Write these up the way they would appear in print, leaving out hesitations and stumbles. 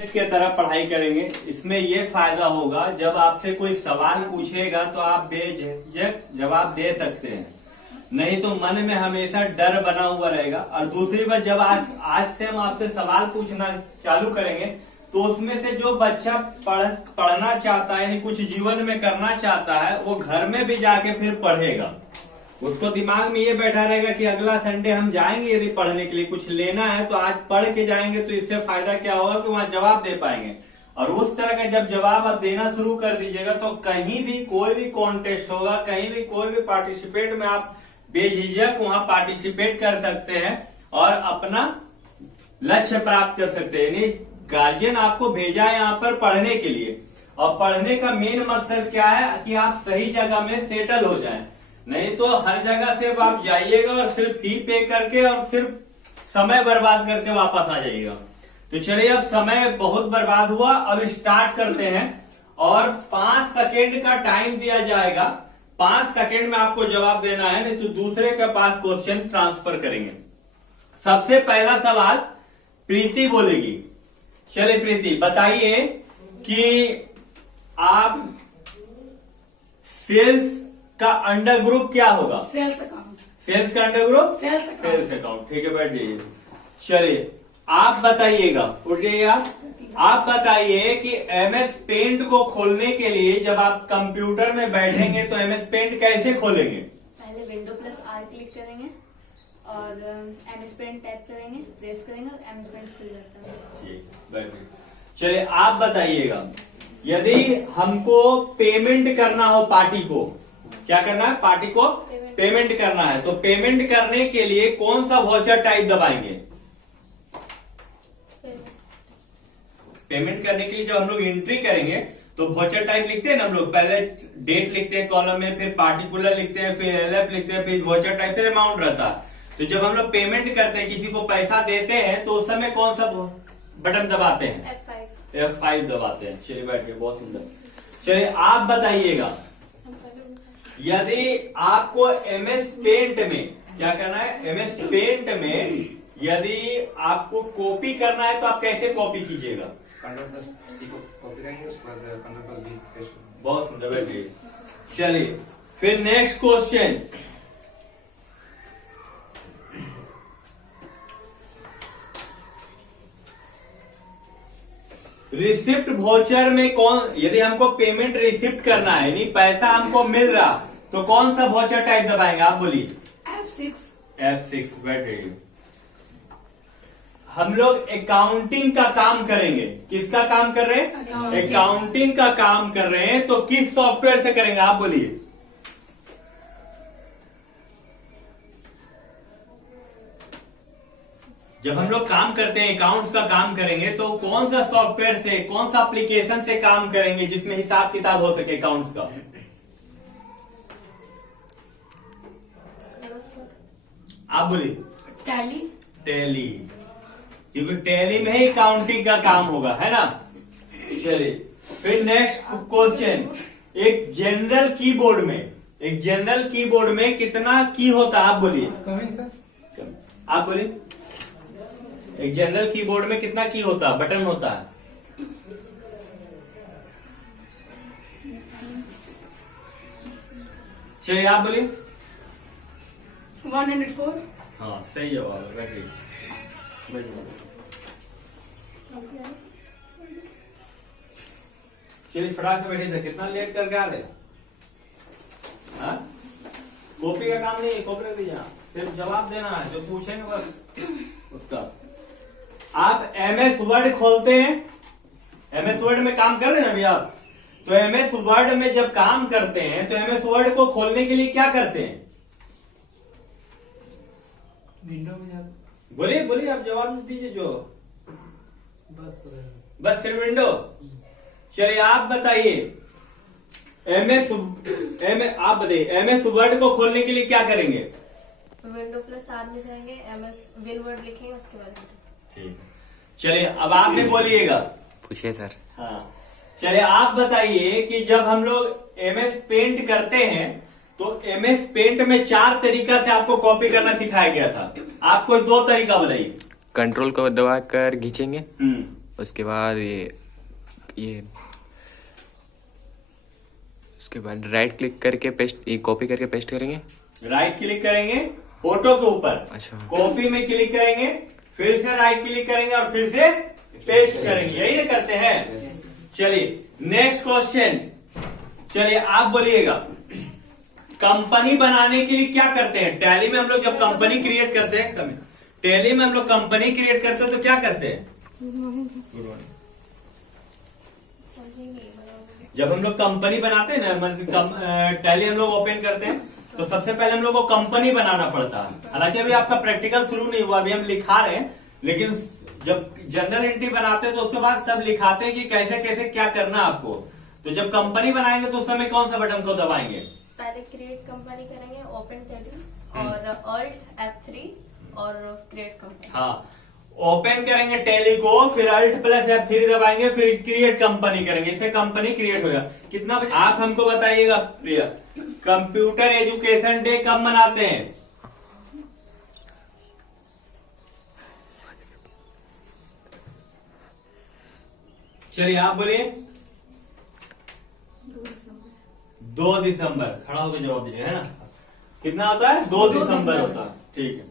के तरफ पढ़ाई करेंगे। इसमें ये फायदा होगा, जब आपसे कोई सवाल पूछेगा तो आप बेझिझक जवाब दे सकते हैं, नहीं तो मन में हमेशा डर बना हुआ रहेगा। और दूसरी बात, जब आज से हम आपसे सवाल पूछना चालू करेंगे तो उसमें से जो बच्चा पढ़ना चाहता है, यानी कुछ जीवन में करना चाहता है, वो घर में भी जाके फिर पढ़ेगा। उसको दिमाग में ये बैठा रहेगा कि अगला संडे हम जाएंगे, यदि पढ़ने के लिए कुछ लेना है तो आज पढ़ के जाएंगे, तो इससे फायदा क्या होगा कि वहां जवाब दे पाएंगे। और उस तरह का जब जवाब आप देना शुरू कर दीजिएगा तो कहीं भी कोई भी कॉन्टेस्ट होगा, कहीं भी कोई भी पार्टिसिपेट में आप बेझिझक वहां पार्टिसिपेट कर सकते हैं और अपना लक्ष्य प्राप्त कर सकते हैं। यानी गार्जियन आपको भेजा है यहाँ पर पढ़ने के लिए, और पढ़ने का मेन मकसद क्या है कि आप सही जगह में सेटल हो जाएं। नहीं तो हर जगह से आप जाइएगा और सिर्फ फी पे करके और सिर्फ समय बर्बाद करके वापस आ जाइएगा। तो चलिए, अब समय बहुत बर्बाद हुआ, अब स्टार्ट करते हैं। और 5 सेकेंड का टाइम दिया जाएगा, 5 सेकेंड में आपको जवाब देना है, नहीं तो दूसरे के पास क्वेश्चन ट्रांसफर करेंगे। सबसे पहला सवाल प्रीति बोलेगी। चलिए प्रीति, बताइए कि आप सेल्स का अंडर ग्रुप क्या होगा? Sales account. सेल्स का अंडर ग्रुप सेल्स अकाउंट। ठीक है, बैठ जाइए। चलिए आप बताइएगा, उठ जाइए आप बताइए कि एमएस पेंट को खोलने के लिए जब आप कंप्यूटर में बैठेंगे तो एमएस पेंट कैसे खोलेंगे? पहले विंडो प्लस आर क्लिक करेंगे और एमएस पेंट टैप करेंगे, प्रेस करेंगे और एमएस पेंट खुल जाता है। ठीक, बैठिए। चलिए आप बताइएगा, यदि हमको पेमेंट करना हो, पार्टी को क्या करना है? पार्टी को पेमेंट करना है, तो पेमेंट करने के लिए कौन सा वाउचर टाइप दबाएंगे? पेमेंट करने के लिए जब हम लोग एंट्री करेंगे तो वाउचर टाइप लिखते हैं ना हम लोग, पहले डेट लिखते हैं कॉलम में, फिर पार्टिकुलर लिखते हैं, फिर एलएफ लिखते हैं, फिर वाउचर टाइप, फिर अमाउंट रहता है। तो जब हम लोग पेमेंट करते हैं, किसी को पैसा देते हैं, तो उस समय कौन सा बटन दबाते हैं? F5 दबाते हैं। चलिए बैठिए, बहुत सुंदर। चलिए आप बताइएगा, यदि आपको एमएस पेंट में क्या करना है? एमएस पेंट में यदि आपको कॉपी करना है तो आप कैसे कॉपी कीजिएगा? Ctrl+C को कॉपी करेंगे, उसके बाद Ctrl+V पेस्ट करेंगे। बहुत सुंदर, बैठिए। चलिए फिर नेक्स्ट क्वेश्चन, रिसिप्ट वाउचर में कौन, यदि हमको पेमेंट रिसिप्ट करना है, यानी पैसा हमको मिल रहा, तो कौन सा वाउचर टाइप दबाएंगे? आप बोलिए। F6 बैठिए। हम लोग अकाउंटिंग का काम करेंगे। किसका काम कर रहे हैं? अकाउंटिंग का काम कर रहे हैं, तो किस सॉफ्टवेयर से करेंगे? आप बोलिए। जब हम लोग काम करते हैं, अकाउंट्स का काम करेंगे, तो कौन सा सॉफ्टवेयर से, कौन सा एप्लीकेशन से काम करेंगे जिसमें हिसाब किताब हो सके अकाउंट्स का? आप बोलिए। टैली, क्योंकि टैली में ही अकाउंटिंग का काम होगा, है ना? चलिए फिर नेक्स्ट क्वेश्चन, एक जनरल कीबोर्ड में कितना की होता है? आप बोलिए। आप बोलिए, एक जनरल कीबोर्ड में कितना की होता है, बटन होता है? चलिए आप बोलिए। 104। हाँ, सही जवाब है। बैठिए। चलिए फटाक से बैठिए। कितना लेट करके आ रहे? हाँ, कॉपी का काम नहीं है, कॉपी रख दीजिए, सिर्फ जवाब देना है, जो पूछेंगे बस उसका। आप एमएस वर्ड खोलते हैं, एमएस वर्ड में काम कर रहे हैं अभी आप, तो एमएस वर्ड में जब काम करते हैं तो एमएस वर्ड को खोलने के लिए क्या करते हैं? विंडो में जाते। बोलिए आप जवाब दीजिए। जो बस सिर्फ विंडो। चलिए आप बताइए, आप बताइए एमएस वर्ड को खोलने के लिए क्या करेंगे? विंडो प्लस आर में जाएंगे, एमएस विन वर्ड लिखेंगे, उसके बाद ठीक। चलिए अब आप भी बोलिएगा। पूछिए सर। हाँ, चलिए आप बताइए कि जब हम लोग एमएस पेंट करते हैं तो एमएस पेंट में 4 तरीका से आपको कॉपी करना सिखाया गया था। आप कोई 2 तरीका बताइए। कंट्रोल को दबाकर खींचेंगे, उसके बाद ये उसके बाद राइट क्लिक करके पेस्ट, ये कॉपी करके पेस्ट करेंगे। राइट क्लिक करेंगे फोटो के ऊपर, अच्छा। कॉपी में क्लिक करेंगे, फिर से राइट क्लिक करेंगे और फिर से पेस्ट करेंगे, यही ना करते हैं। चलिए नेक्स्ट क्वेश्चन, चलिए आप बोलिएगा कंपनी बनाने के लिए क्या करते हैं। टैली में हम लोग जब कंपनी क्रिएट करते हैं, टैली में हम लोग कंपनी क्रिएट करते हैं तो क्या करते हैं। जब हम लोग कंपनी बनाते हैं ना, टैली हम लोग ओपन करते हैं तो सबसे पहले हम लोग को कंपनी बनाना पड़ता है। हालांकि अभी आपका प्रैक्टिकल शुरू नहीं हुआ, अभी हम लिखा रहे हैं, लेकिन जब जनरल एंट्री बनाते हैं तो उसके बाद सब लिखाते हैं कि कैसे कैसे क्या करना आपको। तो जब कंपनी बनाएंगे तो उस समय कौन सा बटन को दबाएंगे। पहले क्रिएट कंपनी करेंगे, ओपन टैली और Alt F3 और क्रिएट कंपनी। हाँ, ओपन करेंगे टैली को, फिर Alt प्लस F3 दबाएंगे, फिर क्रिएट कंपनी करेंगे, इससे कंपनी क्रिएट होगा। कितना बजे आप हमको बताइएगा प्रिया, कंप्यूटर एजुकेशन डे कब मनाते हैं। चलिए आप बोलिए। 2 दिसंबर। खड़ा होकर जवाब दीजिए, है ना। कितना होता है, 2 दिसंबर होता है, ठीक है।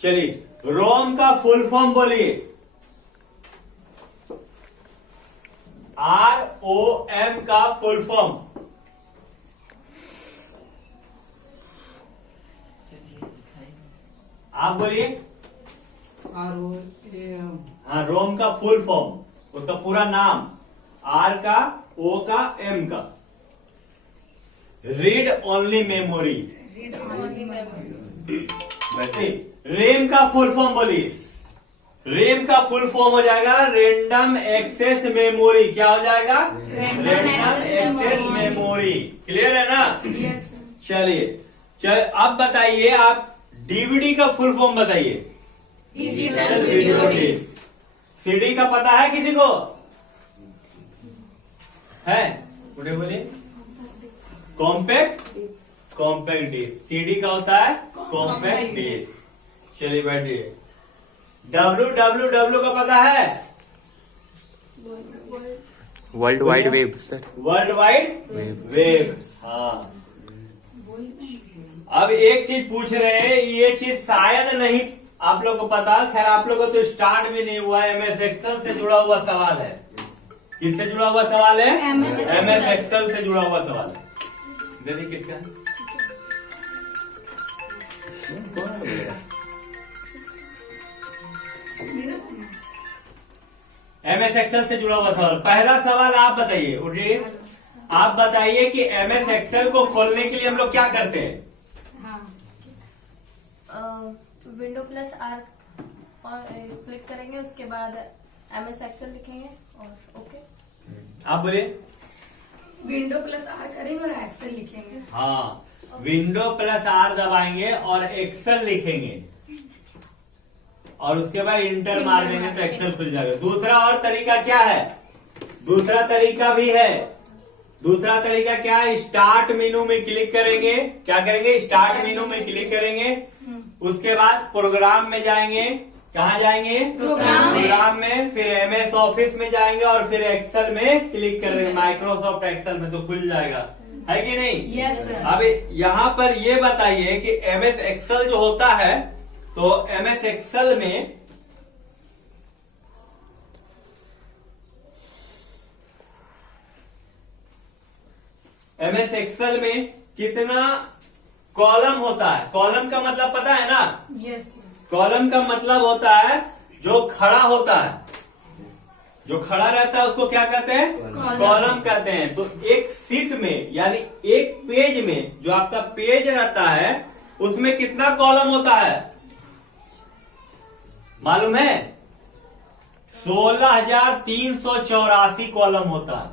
चलिए रोम का फुल फॉर्म बोलिए। ROM का फुल फॉर्म। आप बोलिए। हाँ, रोम का फुल फॉर्म, उसका पूरा नाम, R का, O का, M का। Read only memory. बैठे। रेम का फुल फॉर्म बोलिए। रेम का फुल फॉर्म हो जाएगा रैंडम एक्सेस मेमोरी। क्या हो जाएगा, रैंडम एक्सेस मेमोरी। क्लियर है ना। चलिए अब बताइए आप डीवीडी का फुल फॉर्म बताइए। Digital video disc. सीडी का पता है किसी को, है बोलिए। Compact, compact disc. सीडी का होता है कॉम्पैक्ट डिस्क। चलिए बैठिए। www का पता है, world wide web sir. World wide web. हाँ, अब एक चीज पूछ रहे हैं, ये चीज शायद नहीं आप लोग को पता, खैर आप लोग को तो स्टार्ट भी नहीं हुआ है। MS एक्सेल से जुड़ा हुआ सवाल है। किससे जुड़ा हुआ सवाल है, MS एक्सेल से जुड़ा हुआ सवाल है। देखिए किसका है, MS एक्सेल से जुड़ा हुआ सवाल। पहला सवाल आप बताइए, उठिए। आप बताइए कि MS एक्सेल को खोलने के लिए हम लोग क्या करते हैं। विंडो प्लस R और क्लिक करेंगे, उसके बाद MS एक्सेल लिखेंगे और ओके। आप बोलिए। विंडो प्लस R करेंगे और एक्सेल लिखेंगे। हाँ, विंडो प्लस R दबाएंगे और एक्सेल लिखेंगे और उसके बाद इंटर मार देंगे तो एक्सेल खुल जाएगा। दूसरा और तरीका क्या है, दूसरा तरीका भी है। दूसरा तरीका क्या है, स्टार्ट मेनू में क्लिक करेंगे। क्या करेंगे, स्टार्ट मेनू में क्लिक करेंगे, उसके बाद प्रोग्राम में जाएंगे। कहाँ जाएंगे, प्रोग्राम में, फिर MS ऑफिस में जाएंगे और फिर एक्सेल में क्लिक करेंगे, माइक्रोसॉफ्ट एक्सेल में, तो खुल जाएगा, है कि नहीं। Yes sir. अब यहाँ पर ये बताइए कि MS एक्सेल जो होता है, तो MS एक्सेल में MS एक्सेल में कितना कॉलम होता है। कॉलम का मतलब पता है ना, यस। कॉलम का मतलब होता है जो खड़ा होता है, जो खड़ा रहता है उसको क्या कहते हैं, कॉलम कहते हैं। तो एक सीट में यानी एक पेज में, जो आपका पेज रहता है उसमें कितना कॉलम होता है मालूम है, 16,384 कॉलम होता है।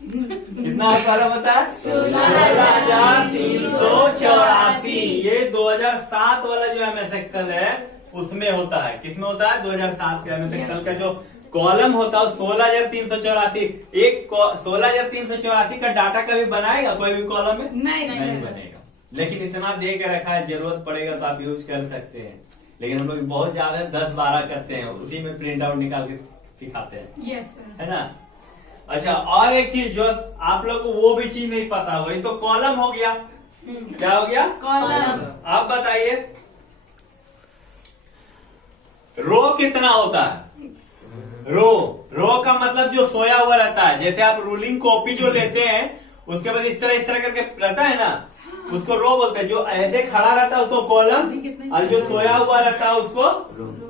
कितना कॉलम होता है, 16,384। ये 2007 वाला जो MS एक्सेल है उसमें होता है। किसमें होता है, 2007 के MS एक्सेल का जो कॉलम होता है 16,384। एक 16,384 का डाटा कभी बनाएगा कोई भी कॉलम में, नहीं नहीं बनेगा। लेकिन इतना दे के रखा है, जरूरत पड़ेगा तो आप यूज कर सकते हैं। लेकिन हम लोग बहुत ज्यादा 10-12 करते हैं, उसी में प्रिंट आउट निकाल के सिखाते हैं, यस सर। है ना। अच्छा, और एक चीज जो आप लोग को वो भी चीज नहीं पता, वही तो कॉलम हो गया। क्या हो गया? कॉलम। आप बताइए रो कितना होता है? रो का मतलब जो सोया हुआ रहता है। जैसे आप रूलिंग कॉपी जो लेते हैं उसके बाद इस तरह करके रहता है ना, उसको रो बोलते हैं। जो ऐसे खड़ा रहता है उसको कॉलम, और जो सोया हुआ रहता है उसको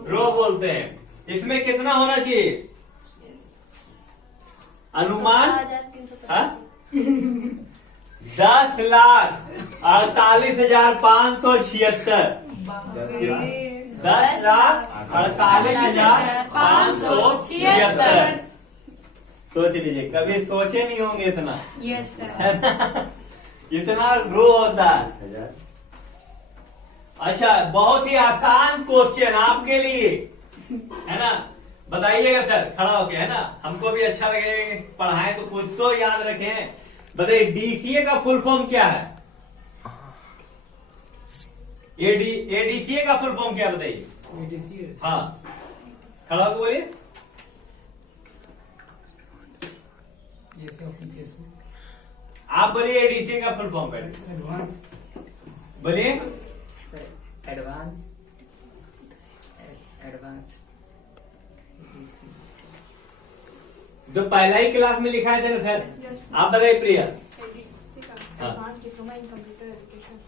रो बोलते हैं। इसमें कितना होना चाहिए अनुमान? 10,48,576। 10,48,576। सोच लीजिए, कभी सोचे नहीं होंगे इतना। Yes sir. इतना रो होता है। अच्छा, बहुत ही आसान क्वेश्चन आपके लिए, है ना। बताइएगा सर खड़ा होके, है ना, हमको भी अच्छा लगेगा पढ़ाएं तो कुछ तो याद रखें। बताइए डीसीए का फुल फॉर्म क्या है? एडीसीए का फुल फॉर्म क्या बताइए? हाँ, खड़ा होके बोलिए। आप बोलिए एडीसीए का फुल फॉर्म पहले बोलिए। एडवांस जो पहला ही क्लास में लिखा है थे ना सर, आप बताइए Priya.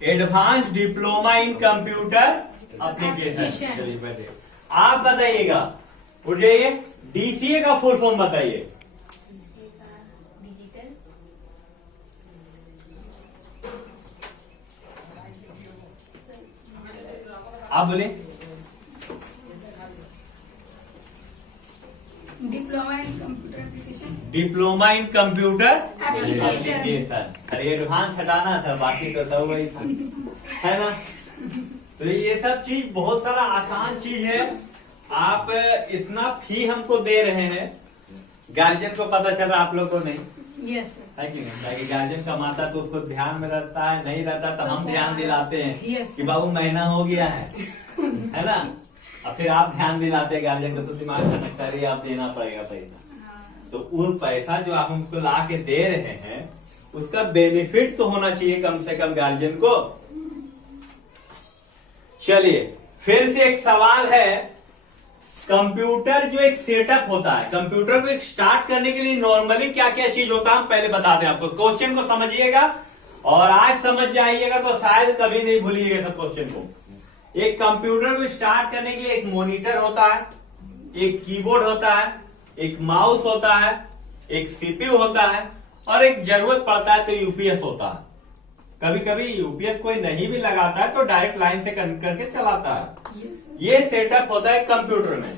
Advance diploma in computer application. चलिए बैठिए, आप बताइएगा। उठ जाइए, डीसीए का फुल फॉर्म बताइए। डिजिटल आप बोलिए। Diploma in computer application. Diploma in computer application. Application. अरे एडवांस हटाना था, बाकी तो सब वही था, है ना। तो ये सब चीज बहुत सारा आसान चीज है। आप इतना फी हमको दे रहे हैं, गार्जियन को पता चल रहा, आप लोग को नहीं, यस सर। है कि नहीं? ताकि गार्जियन कमाता तो उसको ध्यान में रहता है, नहीं रहता तो हम ध्यान दिलाते हैं Yes. कि बाबू महीना हो गया है ना। और फिर आप ध्यान दिलाते हैं गार्जियन को, तो दिमाग खनकता है, आप देना पड़ेगा पैसा। तो वो पैसा जो आप हमको ला के दे रहे हैं उसका बेनिफिट तो होना चाहिए कम से कम गार्जियन को। चलिए, फिर से एक सवाल है। कंप्यूटर जो एक सेटअप होता है, कंप्यूटर को एक स्टार्ट करने के लिए नॉर्मली क्या क्या चीज होता है हम पहले बताते हैं आपको। क्वेश्चन को समझिएगा और आज समझ जाइएगा तो शायद कभी नहीं भूलिएगा सब क्वेश्चन को। एक कंप्यूटर को स्टार्ट करने के लिए एक मॉनिटर होता है, एक कीबोर्ड होता है, एक माउस होता है, एक सीपीयू होता है, और एक जरूरत पड़ता है तो यूपीएस होता है। कभी कभी यूपीएस कोई नहीं भी लगाता है तो डायरेक्ट लाइन से कनेक्ट करके चलाता है। ये सेटअप होता है कंप्यूटर में।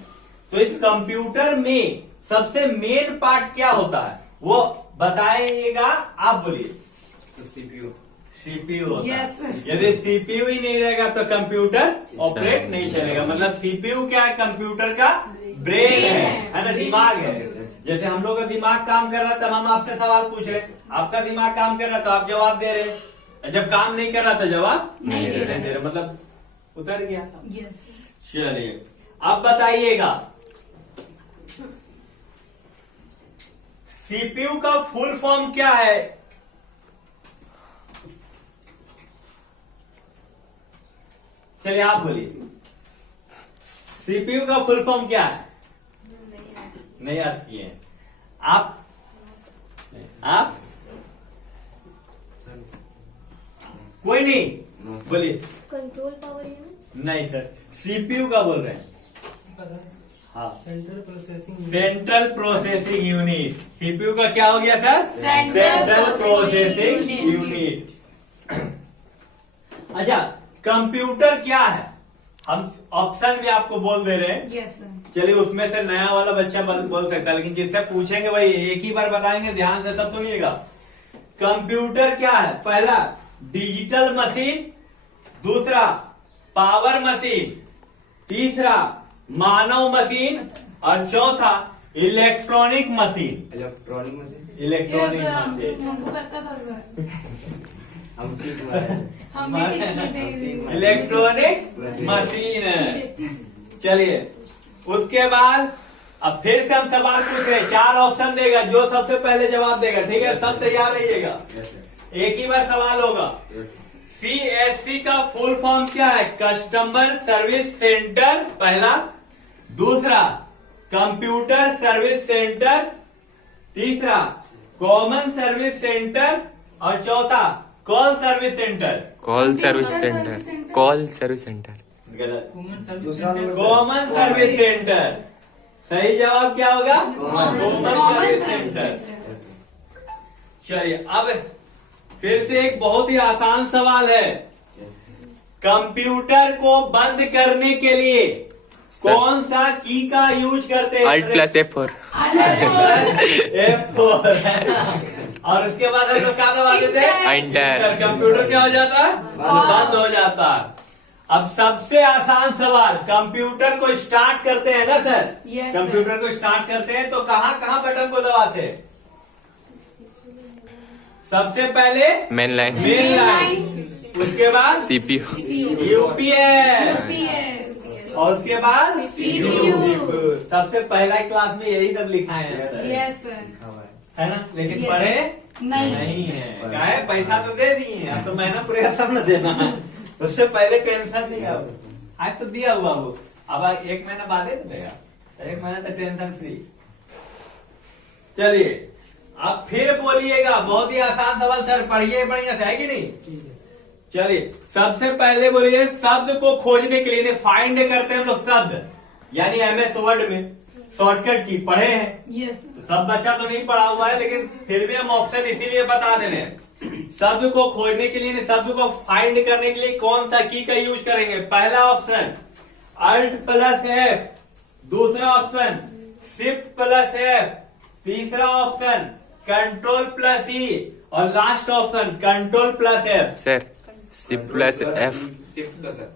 तो इस कंप्यूटर में सबसे मेन पार्ट क्या होता है वो बताइएगा, आप बोलिए। सीपीयू होता Yes. है। यदि सीपीयू ही नहीं रहेगा तो कंप्यूटर ऑपरेट नहीं चलेगा। मतलब सीपीयू क्या है? कंप्यूटर का ब्रेन है ना, दिमाग है। जैसे हम लोग का दिमाग काम कर रहा है तब हम आपसे सवाल पूछ रहे, आपका दिमाग काम कर रहा है तो आप जवाब दे रहे, जब काम नहीं कर रहा था जवाब नहीं दे रहे, मतलब उतर गया था। यस। चलिए, अब बताइएगा सीपीयू का फुल फॉर्म क्या है? चलिए आप बोलिए, सीपीयू का फुल फॉर्म क्या है? नहीं आती है। आप कोई नहीं बोलिए। Control power unit. नहीं सर, सीपीयू का बोल रहे हैं। हाँ, सेंट्रल प्रोसेसिंग यूनिट। सीपीयू का क्या हो गया सर? Central processing unit. अच्छा, कंप्यूटर क्या है? हम ऑप्शन भी आपको बोल दे रहे हैं। Yes sir. चलिए, उसमें से नया वाला बच्चा बोल सकता है, लेकिन जिससे पूछेंगे वही एक ही बार बताएंगे, ध्यान से सब सुनिएगा। कंप्यूटर क्या है? पहला डिजिटल मशीन, दूसरा पावर मशीन, तीसरा मानव मशीन, और चौथा electronic machine. Electronic machine. Electronic Yes, machine. हमको पता था सर। हम ठीक मारे हम भी ठीक नहीं इलेक्ट्रॉनिक मशीन है। चलिए उसके बाद अब फिर से हम सवाल पूछ रहे हैं, 4 ऑप्शन देगा, जो सबसे पहले जवाब देगा, ठीक है, सब तैयार रहिएगा, एक ही बार सवाल होगा। CSC का फुल फॉर्म क्या है? कस्टमर सर्विस सेंटर पहला, दूसरा कंप्यूटर सर्विस सेंटर, तीसरा कॉमन सर्विस सेंटर और चौथा call service centre. Call service centre, call service centre. गलत। दूसरा कॉमन सर्विस सेंटर। सही जवाब क्या होगा? Common service centre. चलिए अब फिर से एक बहुत ही आसान सवाल है। कंप्यूटर को बंद करने के लिए कौन सा की का यूज करते हैं? Alt+F4। F4 है ना? और उसके बाद हम लोग क्या दबाते थे? Enter। कंप्यूटर क्या हो जाता है? बंद हो जाता है। अब सबसे आसान सवाल, कंप्यूटर को स्टार्ट करते हैं ना सर? Yes, कंप्यूटर को स्टार्ट करते हैं तो कहाँ कहाँ बटन को दबाते हैं? सबसे पहले मेन लाइन, मेन लाइन, उसके बाद CPU, UPS और उसके बाद CPU। सबसे पहला क्लास में यही सब लिखा है यस सर। है ना? लेकिन Yes. पढ़े नहीं नहीं है। क्या है? पैसा तो दे दिए हैं, अब तो महीना पूरे सब न देना है, उससे पहले टेंशन नहीं है। आज तो दिया हुआ वो, अब 1 महीना बाद ही देगा, 1 महीना तक टेंशन फ्री। चलिए अब फिर बोलिएगा, बहुत ही आसान सवाल सर, पढ़िए बढ़िया से, है कि नहीं? चलिए सबसे पहले बोलिए, शब्द को खोजने के लिए फाइंड करते हैं हम लोग शब्द, यानी MS वर्ड में शॉर्टकट की पढ़े हैं। यस सब बच्चा तो नहीं पढ़ा हुआ है, लेकिन फिर भी हम ऑप्शन इसीलिए बता दे रहे हैं। शब्द को खोजने के लिए, शब्द को फाइंड करने के लिए कौन सा की का यूज करेंगे? पहला ऑप्शन Alt+F, दूसरा ऑप्शन Shift+F, तीसरा ऑप्शन Ctrl+E और last option Ctrl+F। Sir C+F। Shift लो सर।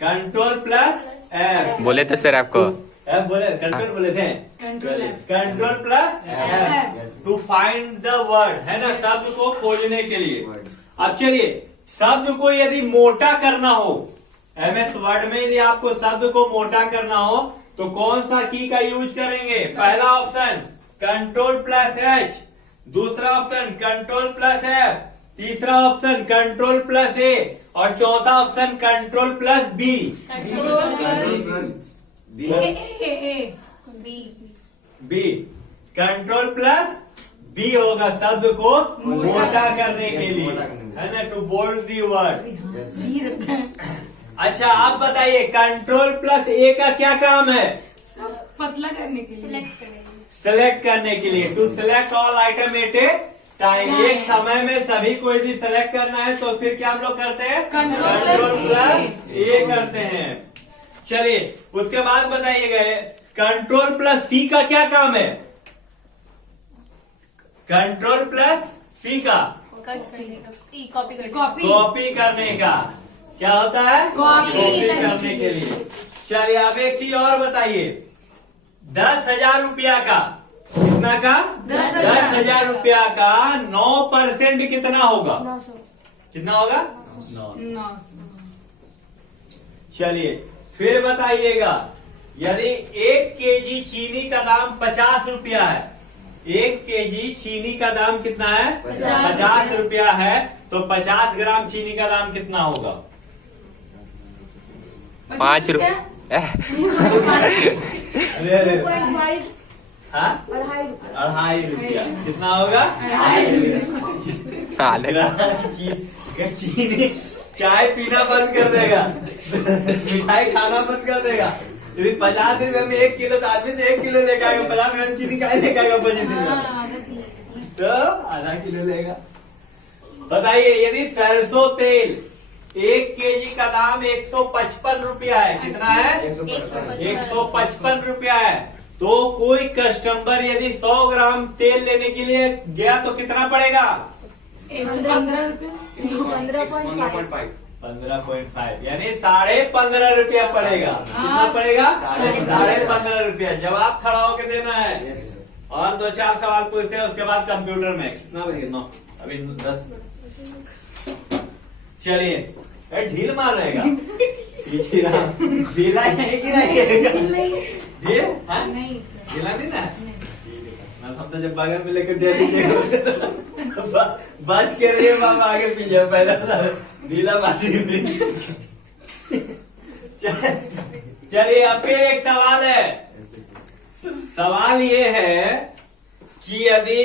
Ctrl+F बोले थे सर आपको। F बोले, कंट्रोल बोले थे। Ctrl+F to find the word, है ना, शब्द को खोजने के लिए। अब चलिए शब्द को यदि मोटा करना हो, MS वर्ड में यदि आपको शब्द को मोटा करना हो तो कौन सा की का यूज करेंगे? पहला ऑप्शन Ctrl+H, दूसरा ऑप्शन Ctrl+F, तीसरा ऑप्शन Ctrl+A और चौथा ऑप्शन Ctrl+B। B, Ctrl+B होगा शब्द को मोटा करने के लिए, है ना, टू बोल्ड दी वर्ड। अच्छा आप बताइए Ctrl+A का क्या काम है? सब पतला करने के लिए। सिलेक्ट करेंगे। सेलेक्ट करने के लिए, to select all item at a time. एक समय में सभी को यदि सेलेक्ट करना है तो फिर क्या हम लोग करते हैं? Ctrl+A करते हैं। चलिए उसके बाद बताइएगा Ctrl+C का क्या काम है? Ctrl+C का कट करने का, कॉपी करने का। कॉपी। कॉपी करने का क्या होता है? कॉपी करने के लिए। चलिए अब एक चीज और बताइए, 10,000 रुपया का, कितना का? 10,000 रुपया का 9% कितना होगा? 900। कितना होगा? 900। चलिए फिर बताइएगा, यदि 1 केजी चीनी का दाम 50 रुपया है, 1 केजी चीनी का दाम कितना है? 50 रुपया है, तो 50 ग्राम चीनी का दाम कितना होगा? 5 रुपये। अरे 2.5। हाँ? 2.5 रुपया कितना होगा? चीनी चाय पीना बंद कर देगा, मिठाई खाना बंद कर देगा। यदि 50 रुपए में 1 किलो, तो आदमी तो 1 किलो लेकर आएगा, 50 ग्राम चीनी का लेकर आएगा 25 रुपया, तो आधा किलो लेगा। बताइए यदि सरसों तेल 1 केजी का दाम 155 रुपया है, कितना है? 155 रुपया है, तो कोई कस्टमर यदि 100 ग्राम तेल लेने के लिए गया तो कितना पड़ेगा? 115 रुपये। 15.5 15.5 यानी 15.5 रुपया पड़ेगा। कितना पड़ेगा? 15.5 रुपया। जवाब खड़ा होकर देना है और 2-4 सवाल पूछते हैं, उसके बाद कंप्यूटर में कितना बजे 9 अभी 10। चलिए ढील मार रहेगा ढीला है कि नहीं? ढील हाँ? ढीला नहीं ना? मैं समझा जब बगल में लेकर दे दीजिएगा बच के रहिए बाबा, आगे पीछे पहला ढीला बाटी। चलिए अब फिर एक सवाल है। सवाल ये है कि यदि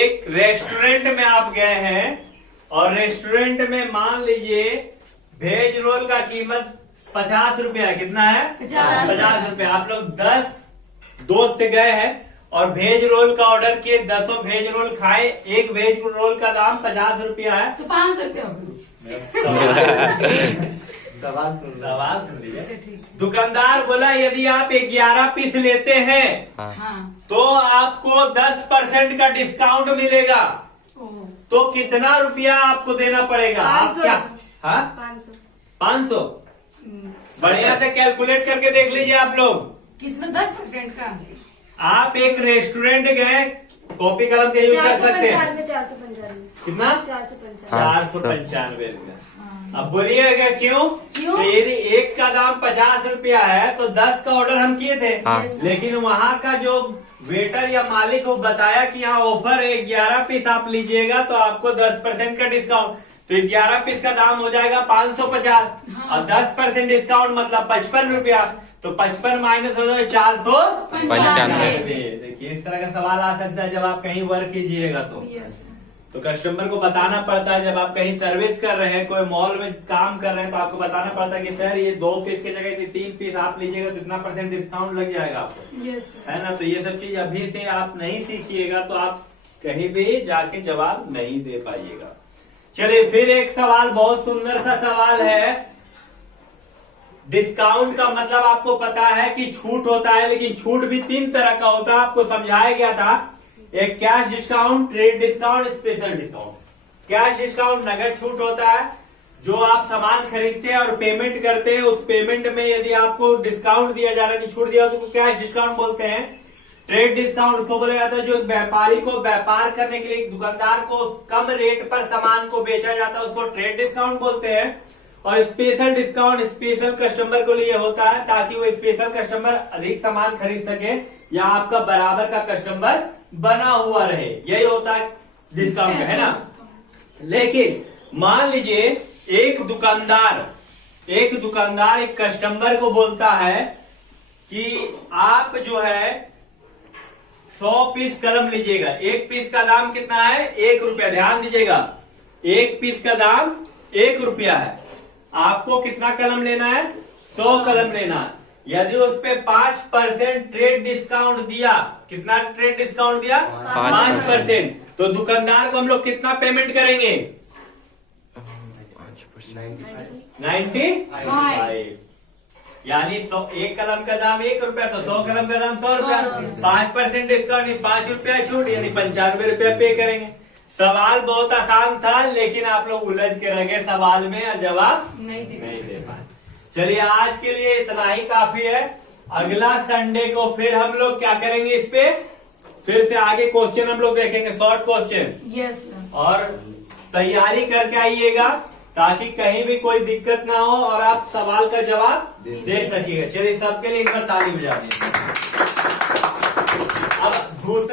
एक रेस्टोरेंट में आप गए हैं और रेस्टोरेंट में मान लीजिए वेज रोल का कीमत 50 रुपया है। कितना है? 50 रुपया। आप लोग 10 दोस्त गए हैं और वेज रोल का ऑर्डर किए, 10 वेज रोल खाए, एक वेज रोल का दाम 50 रुपया है। तो 500 रुपया होगा। सवाल सुन लीजिए। दुकानदार बोला यदि आप 11 पीस लेते हैं हाँ। तो आपको 10% का डिस्काउंट मिलेगा। तो कितना रुपया आपको देना पड़ेगा? आप क्या? हाँ 500। बढ़िया से कैलकुलेट करके देख लीजिए आप लोग। कितना? 10% का। आप एक रेस्टोरेंट गए, कॉपी कलम के यूज कर सकते हैं। 495 कितना? 495 रुपया। अब बोलिएगा क्यों? क्यों? तो यदि एक का दाम 50 रुपया है तो 10 का ऑर्डर हम किए थे। हाँ। लेकिन वहाँ का जो वेटर या मालिक को बताया कि यहाँ ऑफर है 11 पीस आप लीजिएगा तो आपको 10% का डिस्काउंट। तो 11 पीस का दाम हो जाएगा 550 और 10% डिस्काउंट मतलब 55 रुपया। तो 55 माइनस हो जाए 495। देखिए इस तरह का सवाल आ सकता है जब आप कहीं वर्क कीजिएगा तो कस्टमर को बताना पड़ता है। जब आप कहीं सर्विस कर रहे हैं, कोई मॉल में काम कर रहे हैं तो आपको बताना पड़ता है कि सर ये 2 पीस की जगह 3 पीस आप लीजिएगा तो इतना % डिस्काउंट लग जाएगा आपको। है ना? तो ये सब चीज अभी से आप नहीं सीखिएगा तो आप कहीं भी जाके जवाब नहीं दे पाइएगा। चलिए फिर एक सवाल, बहुत सुंदर सा सवाल है। डिस्काउंट का मतलब आपको पता है कि छूट होता है, लेकिन छूट भी 3 तरह का होता है। आपको समझाया गया था, एक cash discount, trade discount, special discount. Cash discount नगद छूट होता है, जो आप सामान खरीदते हैं और पेमेंट करते हैं, उस पेमेंट में यदि आपको डिस्काउंट दिया जा रहा है, छूट दिया तो कैश डिस्काउंट बोलते हैं। ट्रेड डिस्काउंट उसको बोला जाता है जो व्यापारी को व्यापार करने के लिए दुकानदार को कम रेट पर सामान को बेचा जाता है, उसको ट्रेड डिस्काउंट बोलते हैं। और स्पेशल डिस्काउंट स्पेशल कस्टमर को लिए होता है ताकि वो स्पेशल कस्टमर अधिक सामान खरीद सके या आपका बराबर का कस्टमर बना हुआ रहे, यही होता है डिस्काउंट, है ना? लेकिन मान लीजिए एक दुकानदार एक कस्टमर को बोलता है कि आप जो है 100 पीस कलम लीजिएगा। एक पीस का दाम कितना है? 1 रुपया। ध्यान दीजिएगा, एक पीस का दाम 1 रुपया है। आपको कितना कलम लेना है? 100 कलम लेना है। यदि उस पे 5% ट्रेड डिस्काउंट दिया, कितना ट्रेड डिस्काउंट दिया? 5%। तो दुकानदार को हम लोग कितना पेमेंट करेंगे? 95। यानी 100 एक कलम का दाम 1 रुपया तो 100 कलम का दाम 100 रुपया। 5% डिस्काउंट 5 रुपया छूट यानी 95 रुपया पे करेंगे। सवाल बहुत आसान था लेकिन आप लोग उलझ के रह गए सवाल में और जवाब नहीं दे पाए। चलिए आज के लिए इतना ही काफी है। अगला संडे को फिर हम लोग क्या करेंगे, इस पे फिर से आगे क्वेश्चन हम लोग देखेंगे, शॉर्ट क्वेश्चन। और तैयारी करके आइएगा ताकि कहीं भी कोई दिक्कत ना हो और आप सवाल का जवाब दे सकिएगा। चलिए सबके लिए एक बार ताली बजा दीजिए।